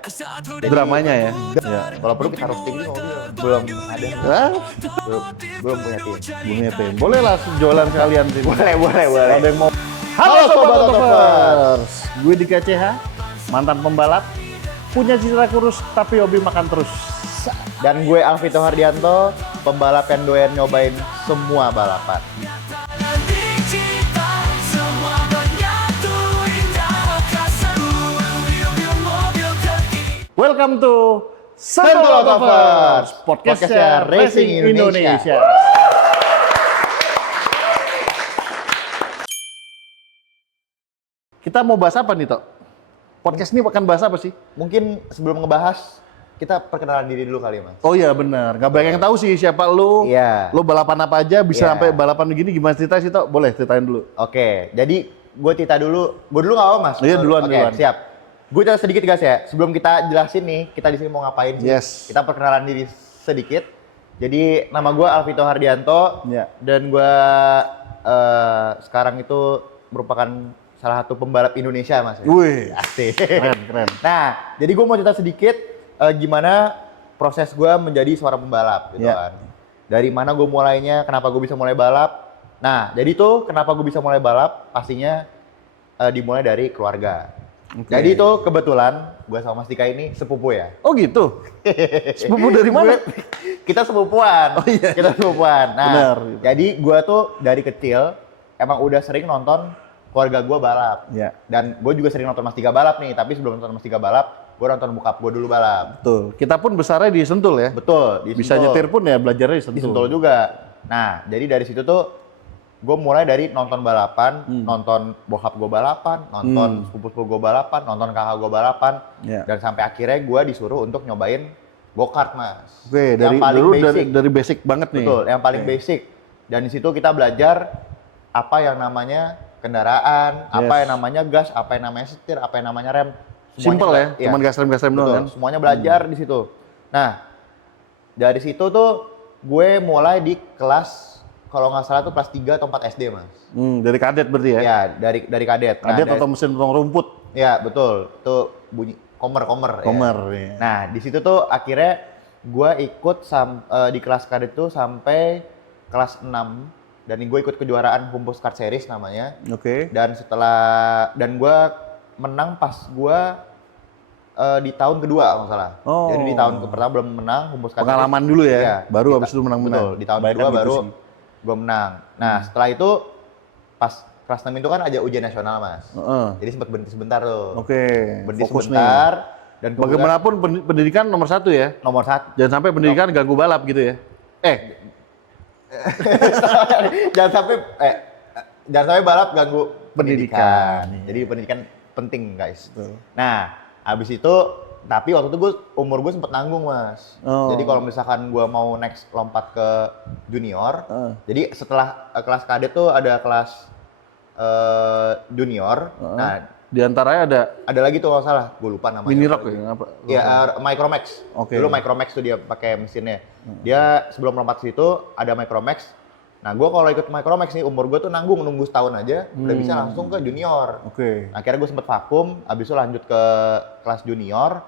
Jadi, Dramanya ya. Ya. kalau perlu kita roasting di mobil. Belum ada. Hah? Belum punya tim. Punya tim. Boleh lah jualan sekalian sini. Boleh. Ada yang mau. Halo Sobat Otopers. Gue Dika CH, mantan pembalap, punya citra kurus tapi hobi makan terus. Dan gue Alvito Hardianto, pembalap yang doyan nyobain semua balapan. Welcome to Sentul Otopers, podcastnya Racing Indonesia. Kita mau bahas apa nih, Tok? Podcast ini akan bahas apa sih? Mungkin sebelum ngebahas, kita perkenalan diri dulu kali, Mas. Oh iya benar, nggak banyak yang tahu sih siapa lu. Iya. Lu balapan apa aja, bisa Iya. sampai balapan begini gimana cerita sih, Tok? Boleh ceritain dulu. Oke, jadi gue cerita dulu. Gue dulu nggak apa, Mas? Iya, duluan, Oke, duluan. siap. Gue cerita sedikit guys ya. Sebelum kita jelasin nih, kita di sini mau ngapain sih? Yes. Kita perkenalan diri sedikit. Jadi nama gue Alvito Hardianto. Iya. Dan gue sekarang itu merupakan salah satu pembalap Indonesia, Mas. Wih, Asik. keren. Nah, jadi gue mau cerita sedikit gimana proses gue menjadi seorang pembalap gitu Iya. kan. Dari mana gue mulainya, kenapa gue bisa mulai balap. Nah, jadi tuh kenapa gue bisa mulai balap, pastinya dimulai dari keluarga. Oke. Jadi tuh kebetulan gue sama Mas Dika ini sepupu ya. Oh gitu? Sepupu dari mana? Kita sepupuan. Oh iya. Kita sepupuan. Nah, Benar. jadi gue tuh dari kecil emang udah sering nonton keluarga gue balap. Ya, Dan gue juga sering nonton Mas Dika balap nih, tapi sebelum nonton Mas Dika balap, gue nonton bokap gue dulu balap. betul. Kita pun besarnya di Sentul ya. Betul, di Bisa Sentul. nyetir pun ya belajarnya di Di Sentul. Sentul juga. Nah, jadi dari situ tuh gue mulai dari nonton balapan, nonton bokap gue balapan, nonton sepupu-sepupu gue balapan, nonton kakak gue balapan, Ya. dan sampai akhirnya gue disuruh untuk nyobain go-kart, Mas. Oke, Yang dari paling dulu basic. dari basic banget nih. Betul, yang paling basic. Dan di situ kita belajar apa yang namanya kendaraan, apa Yes. yang namanya gas, apa yang namanya setir, apa yang namanya rem. Simple ya, Iya. cuman gas rem doang Betul, kan. semuanya belajar di situ. Nah, dari situ tuh gue mulai di kelas, kalau nggak salah tuh kelas 3 atau 4 SD, Mas. Dari kadet berarti ya. Ya, dari kadet. Kadet dari- atau mesin potong rumput. Ya, betul. Tuh bunyi komer. Komer. Ya. Ya. Nah, di situ tuh akhirnya gue ikut di kelas kadet tuh sampai kelas 6, dan gue ikut kejuaraan Humpus Kart Series namanya. Oke. Dan gue menang pas gue di tahun kedua kalau nggak salah. Oh. Jadi di tahun pertama belum menang Humpus Kart Pengalaman Series. dulu ya, Iya, baru di habis itu menang-menang. Betul, di tahun Kebanyakan kedua gitu baru sih. gue menang. Nah, setelah itu pas kelas 6 itu kan ada ujian nasional, Mas. Heeh. Jadi sempat berhenti sebentar tuh. Oke. Berhenti Fokus sebentar. nih. Dan kemudian Bagaimanapun pendidikan nomor satu ya. nomor 1. Jangan sampai pendidikan ganggu balap gitu ya. jangan sampai balap ganggu Pendidikan. pendidikan. Jadi pendidikan penting, guys. Betul. Nah, habis itu tapi waktu itu umur gue sempet nanggung, Mas. Oh. Jadi kalau misalkan gue mau next lompat ke junior, jadi setelah kelas kadet tuh ada kelas junior. Nah, Di antaranya ada lagi tuh kalau salah, gue lupa namanya. mini rock ya. Apa? Ya, Micromax. Oke. Dulu Micromax tuh dia pakai mesinnya. Dia sebelum lompat ke situ ada Micromax. Nah, gue kalau ikut Micromax nih, umur gue tuh nunggu setahun aja, udah bisa langsung ke junior. Oke. Akhirnya gue sempet vakum, habis itu lanjut ke kelas junior.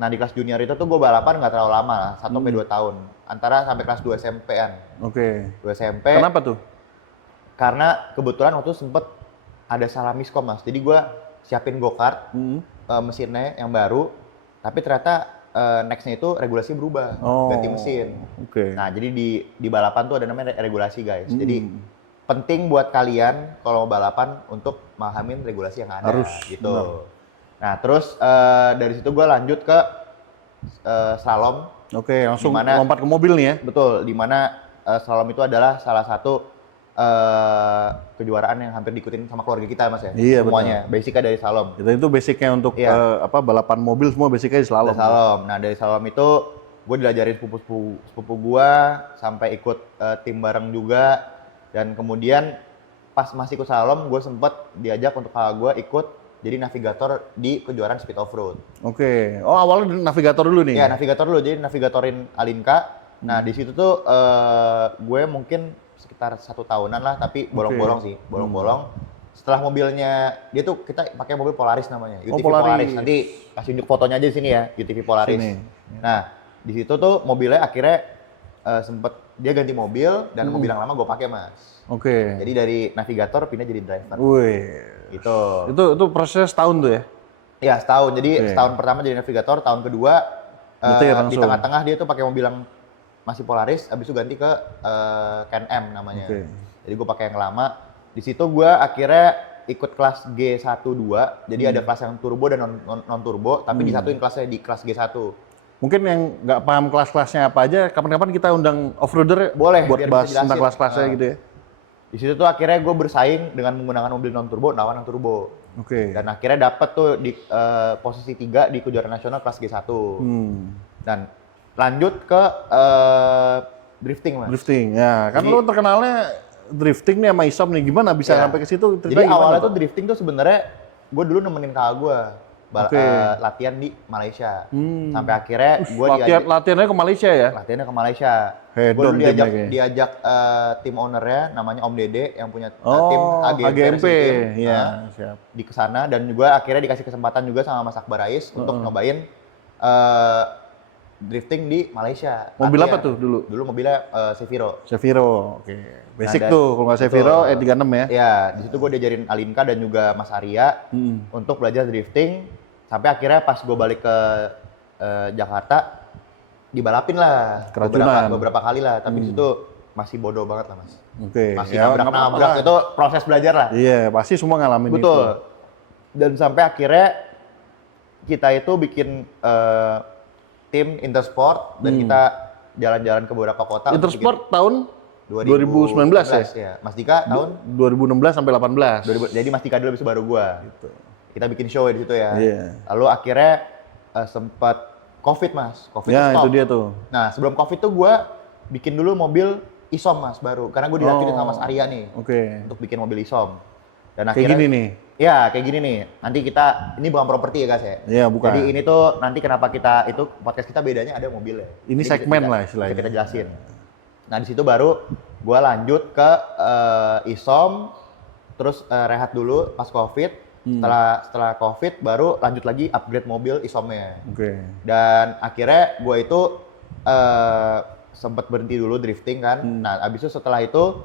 Nah, di kelas junior itu tuh gue balapan nggak terlalu lama lah, 1-2 tahun. Antara sampai kelas 2 SMP-an. Oke. 2 SMP, Kenapa tuh? karena kebetulan waktu itu sempet ada salah miskom, Mas. Jadi gue siapin go-kart, mesinnya yang baru, tapi ternyata next-nya itu regulasi berubah, ganti mesin. Oke. Nah, jadi di balapan tuh ada namanya regulasi, guys. Jadi penting buat kalian kalau mau balapan untuk memahamin regulasi yang ada. Harus, gitu. benar. Nah, terus dari situ gue lanjut ke slalom. Oke, langsung Dimana- lompat ke mobil nih ya. Betul, di mana slalom itu adalah salah satu kejuaraan yang hampir diikutin sama keluarga kita, Mas ya. Iya, Semuanya, basicnya dari slalom. Itu basicnya untuk Iya. balapan mobil semua basicnya di slalom. Dari slalom. Nah, dari slalom itu gue diajarin sepupu gue sampai ikut tim bareng juga, dan kemudian pas masih ikut slalom gue sempet diajak untuk kakak gue ikut jadi navigator di kejuaraan speed off road. Oke. Oh, awalnya navigator dulu nih. Ya, navigator dulu, jadi navigatorin Alinka. Nah, di situ tuh gue mungkin sekitar 1 tahunan lah, tapi bolong-bolong sih, bolong-bolong. setelah mobilnya dia tuh kita pakai mobil Polaris namanya, UTV Polaris. Nanti kasih unjuk fotonya aja di sini ya, UTV Polaris. Sini. Nah di situ tuh mobilnya akhirnya sempet dia ganti mobil dan mobil yang lama gue pakai mas. Oke. Jadi dari navigator pindah jadi driver. Wih. Gitu. Itu proses setahun tuh ya? Ya setahun. Jadi Oke. setahun pertama jadi navigator, tahun kedua Nyetir di langsung. tengah-tengah dia tuh pakai mobil yang masih Polaris, abis itu ganti ke Can-Am namanya. Oke. Jadi gue pakai yang lama. Di situ gue akhirnya ikut kelas G12. Jadi ada kelas yang turbo dan non turbo, tapi disatuin kelasnya di kelas G1. Mungkin yang nggak paham kelas-kelasnya apa aja, kapan-kapan kita undang off-roader Boleh, buat biar bahas bisa tentang jelasin. kelas-kelasnya gitu ya. Di situ tuh akhirnya gue bersaing dengan menggunakan mobil non turbo, lawan yang turbo. Oke. Dan akhirnya dapet tuh di posisi 3 di kejuaraan nasional kelas G1. Dan lanjut ke drifting mas. Drifting, ya. Kan Jadi- lo terkenalnya drifting nih sama Isom nih. Gimana bisa Ya. sampai ke situ? Jadi Ceritanya gimana awalnya tuh? tuh drifting tuh sebenarnya gue dulu nemenin kakak gue Oke. latihan di Malaysia. Sampai akhirnya gue Latihannya ke Malaysia ya? latihannya ke Malaysia. Hedon Gue dulu diajak timnya diajak tim ownernya namanya Om Dede yang punya tim Oh, HGMP HGMP. Racing Team. Iya, Nah, siap. di kesana dan juga akhirnya dikasih kesempatan juga sama Mas Akbar Rais untuk nyobain drifting di Malaysia. Mobil Latihan. apa tuh dulu? Dulu mobilnya Seviro. Seviro, oke. Basic dan- tuh, kalau nggak Seviro, betul. E36 ya? Ya, di situ gue diajarin Alinka dan juga Mas Arya untuk belajar drifting. Sampai akhirnya pas gue balik ke Jakarta, dibalapin lah Keracunan. beberapa kali lah. Tapi di situ masih bodoh banget lah mas. Oke. Masih Ya, nggak nabrak-nabrak apa-apa. itu proses belajar lah. Iya, pasti semua ngalamin itu. Betul. Dan sampai akhirnya kita itu bikin tim Intersport dan kita jalan-jalan ke beberapa kota. untuk Intersport tahun bikin 2019 ya? Mas Dika tahun 2016 sampai 18. 2000, jadi Mas Dika dulu habis baru gua. Gitu. Kita bikin show di situ ya. Iya. Lalu akhirnya sempat COVID mas. COVID Ya, stop. itu dia tuh. Nah sebelum COVID tuh gua bikin dulu mobil Isom mas baru. Karena gue dilatih sama Mas Arya nih Oke. untuk bikin mobil Isom. Dan Kayak gini nih. Ya kayak gini nih. Nanti kita ini bukan properti ya guys ya. Iya, bukan. Jadi ini tuh nanti kenapa kita itu podcast kita bedanya ada mobilnya. Ini Jadi segmen kita- lah istilahnya. Kita jelasin. Nah di situ baru gua lanjut ke Isom, terus rehat dulu pas COVID. Setelah COVID baru lanjut lagi upgrade mobil Isomnya. Oke. Dan akhirnya gue itu sempat berhenti dulu drifting kan. Nah, abis itu setelah itu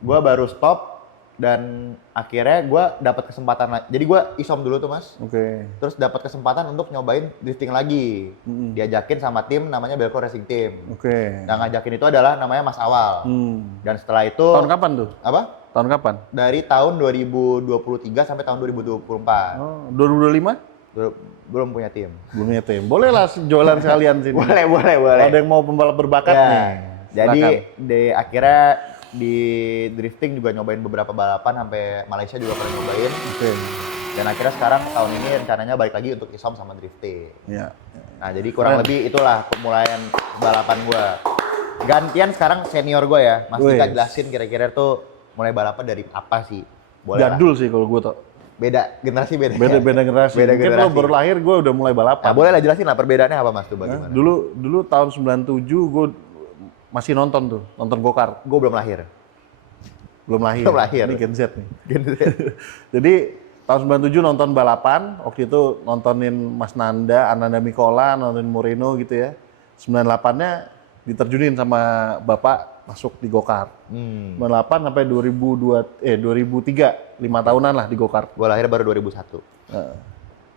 gue baru stop dan akhirnya gue dapat kesempatan. Jadi gue Isom dulu tuh mas. Oke. Terus dapat kesempatan untuk nyobain drifting lagi. Diajakin sama tim namanya Belco Racing Team. Oke. Yang ngajakin itu adalah namanya Mas Awal. Dan setelah itu Tahun kapan tuh? apa? Tahun kapan? Dari tahun 2023 sampai tahun 2024. Oh, 2025? Belum punya tim. Belum ya, Tim. Boleh lah jualan sekalian sini. Boleh. Kalau ada yang mau pembalap berbakat Ya, nih. jadi silakan. di akhirnya di drifting juga nyobain beberapa balapan sampai Malaysia juga pernah nyobain. Oke. Dan akhirnya sekarang tahun ini rencananya balik lagi untuk Isom sama drifting. Ya. Nah jadi kurang lebih itulah pemulaian balapan gua. Gantian sekarang senior gua ya. Mas Wih. Dika jelasin kira-kira tuh mulai balapan dari apa sih? Boleh lah. Jadul sih kalau gue tau. Beda generasi beda. Beda generasi. Beda Mungkin lo generasi. baru lahir, gue udah mulai balapan. Nah, boleh lah jelasin lah perbedaannya apa Mas tuh Nah, bagaimana? dulu tahun 97 gue masih nonton go-kart. Gua belum lahir. Belum lahir. Belum lahir. Ini Gen Z nih. Jadi tahun 97 nonton balapan, waktu itu nontonin Mas Nanda, Ananda Mikola, nontonin Moreno gitu ya. 98-nya diterjunin sama Bapak masuk di go-kart. 98 sampai 2003, 5 tahunan lah di go-kart. Gua lahir baru 2001. Nah,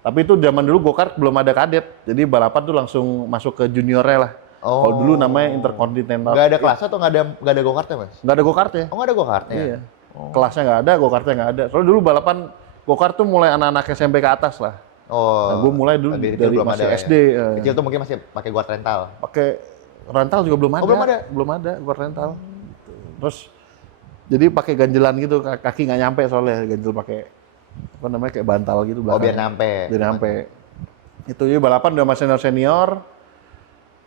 tapi itu zaman dulu go-kart belum ada kadet, jadi balapan tuh langsung masuk ke juniornya lah. Oh. Kalau dulu namanya Intercontinental. Nggak ada kelas atau nggak ada go-kartnya Mas? Nggak ada go-kart ya? Oh nggak ada go-kartnya? Iya. Kelasnya nggak ada, go-kartnya nggak ada. Soalnya dulu balapan go-kart tuh mulai anak-anak SMP ke atas lah. Oh. Nah, gue mulai dulu lebih kecil dari belum masih ada SD. Ya? Kecil tuh mungkin masih pakai guard rental. Pakai rental juga belum ada. belum ada? Belum ada go-kart rental. Gitu. Terus jadi pakai ganjelan gitu, kaki nggak nyampe soalnya ganjel pakai apa namanya kayak bantal gitu Oh biar belakang. nyampe. Biar nyampe. Itu jadi balapan udah masih senior.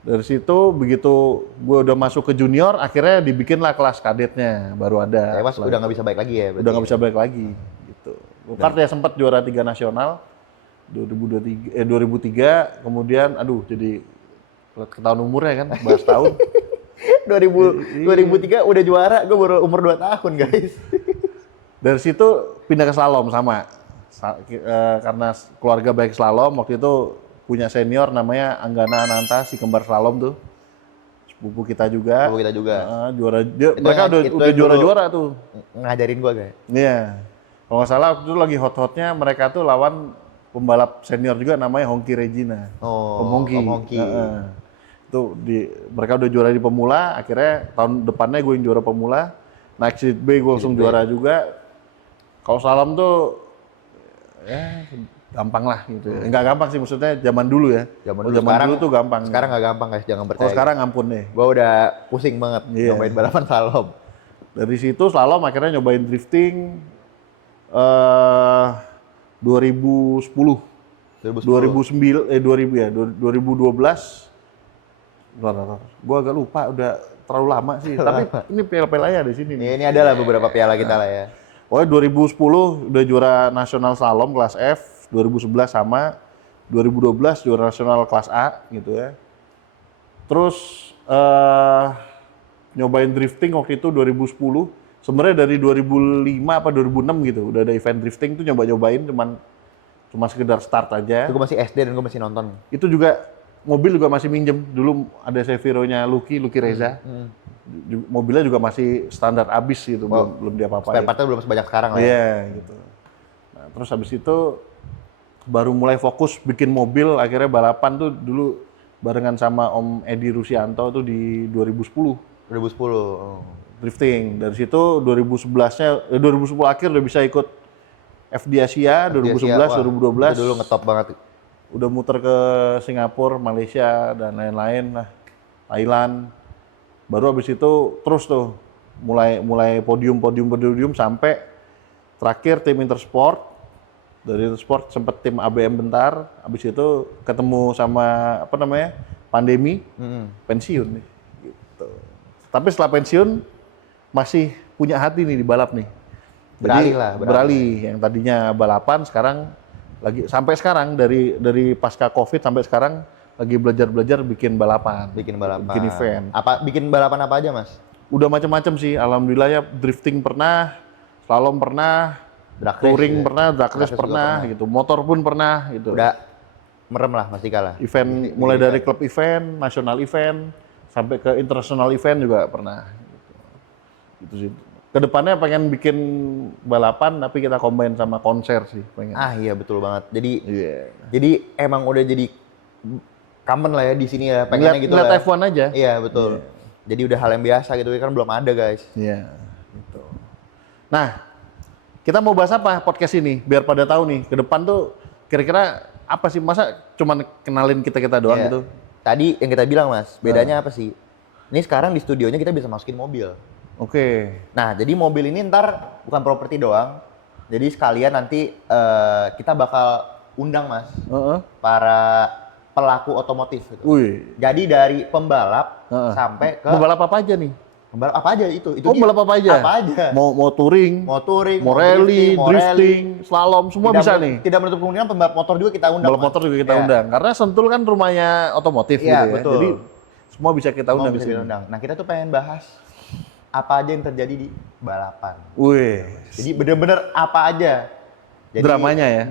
Dari situ begitu gue udah masuk ke junior, akhirnya dibikinlah kelas kadetnya, baru ada. Ya, Mas udah nggak bisa balik lagi ya? Udah nggak bisa balik lagi. Gitu. Go-kart ya sempat juara 3 nasional 2003, kemudian aduh jadi ketahuan umurnya kan, 11 tahun. 2003 udah juara, gue baru umur 2 tahun guys. Dari situ pindah ke slalom sama. Karena keluarga baik slalom, waktu itu punya senior namanya Anggana Ananta, si kembar slalom tuh. Sepupu kita juga. Sepupu kita juga. Juara, mereka udah juara-juara tuh. Ngajarin gua guys. Iya. Kalau nggak salah waktu itu lagi hot-hotnya mereka tuh lawan pembalap senior juga namanya Hongki Regina. Oh, Om Hongki. Om Hongki. Itu mereka udah juara di pemula, akhirnya tahun depannya gue yang juara pemula. Naik Street B gue langsung juara juga. Kalau slalom tuh ya gampang lah gitu. Enggak gampang sih, maksudnya zaman dulu ya. Zaman dulu tuh gampang. Sekarang nggak gampang guys, jangan percaya. Kalau sekarang ampun deh. Gua udah pusing banget nyobain balapan slalom. Dari situ slalom akhirnya nyobain drifting 2010. 2012. Gua agak lupa, udah terlalu lama sih. Tapi ini piala-pialanya di sini. Ini adalah beberapa piala kita lah ya. Pokoknya 2010 udah juara nasional slalom kelas F, 2011 sama, 2012 juara nasional kelas A gitu ya. Terus nyobain drifting waktu itu 2010. Sebenarnya dari 2005 apa 2006 gitu udah ada event drifting tuh nyobain cuma sekedar start aja. Itu gue masih SD dan gue masih nonton. Itu juga mobil juga masih minjem. Dulu ada Seviro-nya Lucky Reza. Mobilnya juga masih standar abis gitu, belum diapa-apain. Spare part-nya belum sebanyak sekarang lah ya. Iya, gitu. Nah, terus habis itu baru mulai fokus bikin mobil, akhirnya balapan tuh dulu barengan sama Om Edi Rusianto tuh di 2010. 2010. Drifting. Dari situ 2011-nya 2010 akhir udah bisa ikut FD Asia, 2011, 2012. Itu dulu ngetop banget. Udah muter ke Singapura, Malaysia dan lain-lain lah. Thailand. Baru habis itu terus tuh mulai podium sampai terakhir tim Intersport. Dari Intersport sempet tim ABM bentar, habis itu ketemu sama pandemi, pensiun nih. Gitu. Tapi setelah pensiun masih punya hati nih di balap nih. Beralih yang tadinya balapan sekarang lagi sampai sekarang dari pasca Covid sampai sekarang lagi belajar bikin balapan. Bikin event. Bikin balapan apa aja, Mas? Udah macam-macam sih, alhamdulillah ya. Drifting pernah, slalom pernah, touring pernah, drag race pernah gitu. Motor pun pernah gitu. Udah merem lah Mas Dika lah. Event mulai dari klub event, nasional event sampai ke international event juga pernah gitu sih. Kedepannya pengen bikin balapan tapi kita combine sama konser sih pengen. Iya betul banget. Jadi emang udah jadi common lah ya di sini ya, pengennya gitu lah. Ngeliat F1 aja. Iya betul. Jadi udah hal yang biasa gitu kan, belum ada guys. Iya. Gitu. Nah, kita mau bahas apa podcast ini? Biar pada tahu nih, ke depan tuh kira-kira apa sih? Masa cuma kenalin kita doang gitu? Tadi yang kita bilang Mas, bedanya apa sih? Ini sekarang di studionya kita bisa masukin mobil. Oke. Nah, jadi mobil ini ntar bukan properti doang. Jadi sekalian nanti kita bakal undang Mas para pelaku otomotif gitu. Jadi dari pembalap sampai ke pembalap apa aja nih? Pembalap apa aja itu pembalap apa aja? Apa aja? Mau touring, mau rally, drifting, slalom, semua bisa nih. Tidak menutup kemungkinan pembalap motor juga kita undang. Pembalap motor juga kita undang. Karena Sentul kan rumahnya otomotif gitu ya. Betul. Jadi semua bisa kita undang di sini. Nah, kita tuh pengen bahas apa aja yang terjadi di balapan. Jadi bener-bener apa aja. Jadi, dramanya ya.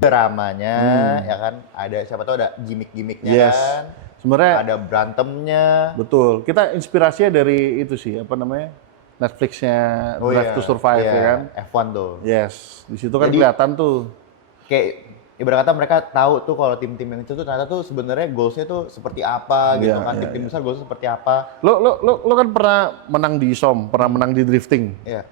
Dramanya, ya kan. Ada siapa tahu ada gimmick-gimmicknya kan. Sebenarnya ada berantemnya. Betul. Kita inspirasinya dari itu sih, Netflix-nya Drive to Survive ya kan. F1 tuh. Yes. Di situ kan kelihatan tuh. Kayak ibarat kata mereka tahu tuh kalau tim-tim yang itu tuh ternyata tuh sebenarnya goals-nya tuh seperti apa gitu kan. Tim-tim besar goals-nya seperti apa. Lo kan pernah menang di SOM, pernah menang di drifting. Iya.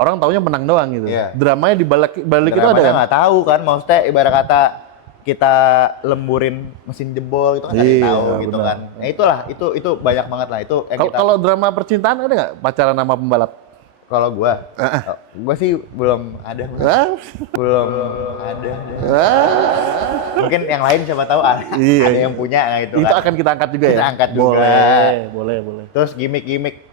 Orang taunya menang doang gitu. Dramanya di balik itu ada kan? Nggak tahu kan, maksudnya ibarat kata kita lemburin mesin jebol gitu kan nggak tahu gitu kan. Nah itulah, itu banyak banget lah itu. Kalau drama percintaan ada nggak pacaran sama pembalap? Kalau gua sih belum ada. Belum ada. Mungkin yang lain siapa tahu ada yang punya gitu kan. Itu akan kita angkat juga ya? Kita angkat juga. Boleh. Terus gimmick-gimmick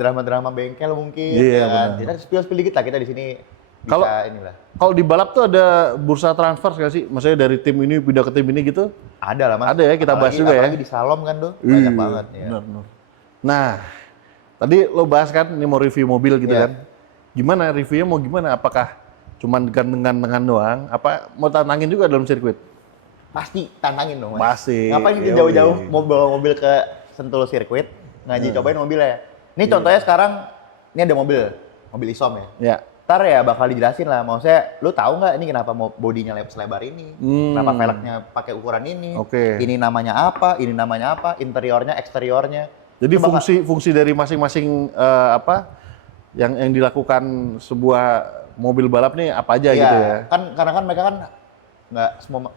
drama-drama bengkel mungkin. Iya, Kita spill dikit lah kita di sini. Kalau di balap tuh ada bursa transfer nggak sih? Maksudnya dari tim ini pindah ke tim ini gitu? Ada lah Mas. Ada ya, kita bahas juga ya. Apalagi di slalom kan tuh, banyak banget. Benar. Nah, tadi lo bahas kan, ini mau review mobil gitu kan. Gimana reviewnya mau gimana? Apakah cuman ganteng-gantengan doang? Apa mau tantangin juga dalam sirkuit? Pasti tantangin dong, Mas. Pasti. Ngapain kita Yoi. jauh-jauh mau bawa mobil ke Sentul sirkuit, ngaji cobain mobilnya. Ini contohnya sekarang, ini ada mobil Isom ya. Ya. Ntar ya bakal dijelasin lah, maksudnya lu tahu nggak ini kenapa bodinya selebar ini, kenapa velgnya pakai ukuran ini, Oke. ini namanya apa, interiornya, eksteriornya. Jadi Itu bakal- fungsi dari masing-masing yang dilakukan sebuah mobil balap nih apa aja Iya, gitu ya? kan karena kan mereka kan nggak semua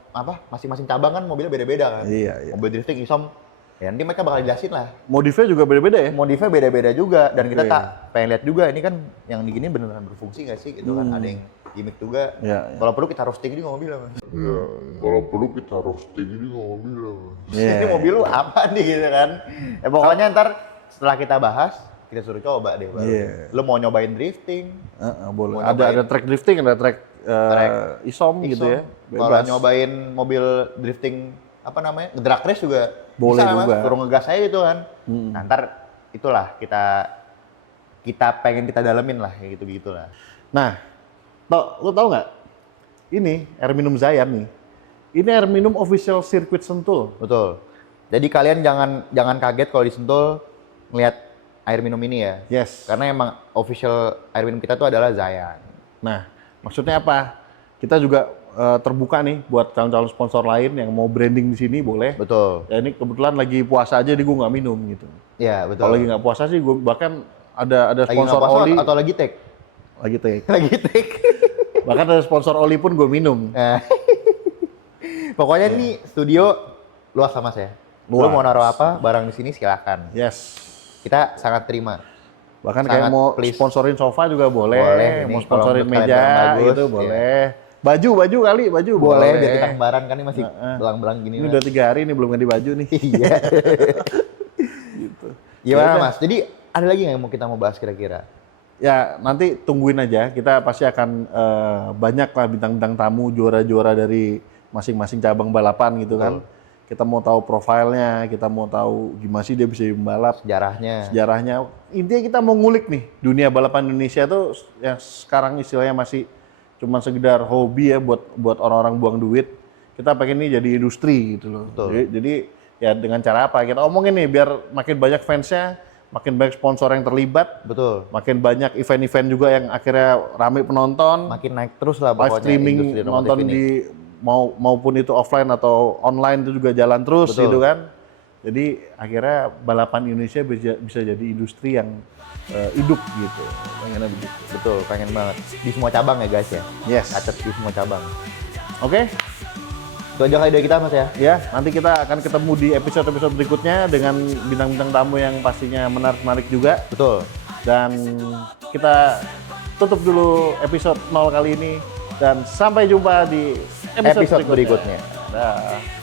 masing-masing cabang kan mobilnya beda-beda kan. Iya. Mobil drifting Isom, ya nanti mereka bakal jelasin lah. Modifnya juga beda-beda ya? Modifnya beda-beda juga dan kita Oke. tak pengen lihat juga ini kan yang di gini beneran berfungsi nggak sih gitu kan, ada yang gimmick juga. Iya. Kalau perlu kita roasting juga mobilnya, Mas. Ya, kalau perlu kita roasting ini mobil. Iya. Ini mobil lu apa nih gitu kan. Ya pokoknya ntar setelah kita bahas, kita suruh coba deh baru. Iya. Lu mau nyobain drifting, Boleh. Mau Ada track drifting, ada track, Track isom gitu ya. kalau nyobain mobil drifting apa namanya, drag race juga Boleh bisa, juga. Mas. Suruh ngegas aja gitu kan. Nah, ntar itulah kita pengen kita dalemin lah kayak gitu lah. Nah, lu tahu nggak? Ini air minum Zayan nih. Ini air minum official sirkuit Sentul. Betul. Jadi kalian jangan kaget kalau di Sentul ngelihat air minum ini ya. Yes. Karena emang official air minum kita tuh adalah Zayan. Nah, maksudnya apa? Kita juga terbuka nih buat calon-calon sponsor lain yang mau branding di sini boleh. Betul. Ya ini kebetulan lagi puasa aja, di gue nggak minum gitu. Iya, betul. Kalau lagi nggak puasa sih, gue bahkan ada lagi sponsor nggak puasa oli atau lagi take? lagi take. Lagi take. Bahkan ada sponsor oli pun gue minum. Nah, pokoknya ini studio luas sama saya. Lu Luas. mau naruh apa barang di sini silakan. Yes. Kita sangat terima. Bahkan Sangat kayak mau please. sponsorin sofa juga boleh, Boleh, ini mau kalau sponsorin menurut kalian meja barang bagus, gitu ya. boleh. Baju kali, baju Boleh biar kita kembaran kan ini masih Heeh. belang-belang gini. Ini Mas. udah 3 hari nih belum ganti baju nih. Iya. Gitu. Gimana Yaudah. Mas? Jadi ada lagi nggak yang mau kita bahas kira-kira? Ya nanti tungguin aja, kita pasti akan banyak lah bintang-bintang tamu, juara-juara dari masing-masing cabang balapan gitu kan. Kita mau tahu profilnya, kita mau tahu gimana sih dia bisa membalap, Sejarahnya. sejarahnya. Intinya kita mau ngulik nih, dunia balapan Indonesia tuh yang sekarang istilahnya masih cuma sekedar hobi ya buat orang-orang buang duit. Kita pengen ini jadi industri gitu loh. Betul. Jadi ya dengan cara apa? Kita omongin nih biar makin banyak fansnya, makin banyak sponsor yang terlibat, Betul. makin banyak event-event juga yang akhirnya rame penonton, Makin naik terus lah live pokoknya streaming industri otomotif nonton ini. di maupun itu offline atau online itu juga jalan terus Betul. gitu kan. Jadi akhirnya balapan Indonesia bisa jadi industri yang hidup gitu. Pengennya begitu. Betul, pengen banget. Di semua cabang ya guys ya. Yes. Acet di semua cabang. Oke. Itu aja kali dari kita Mas ya. Ya, nanti kita akan ketemu di episode-episode berikutnya dengan bintang-bintang tamu yang pastinya menarik juga. Betul. Dan kita tutup dulu episode 0 kali ini dan sampai jumpa di episode Episode berikutnya. Dah.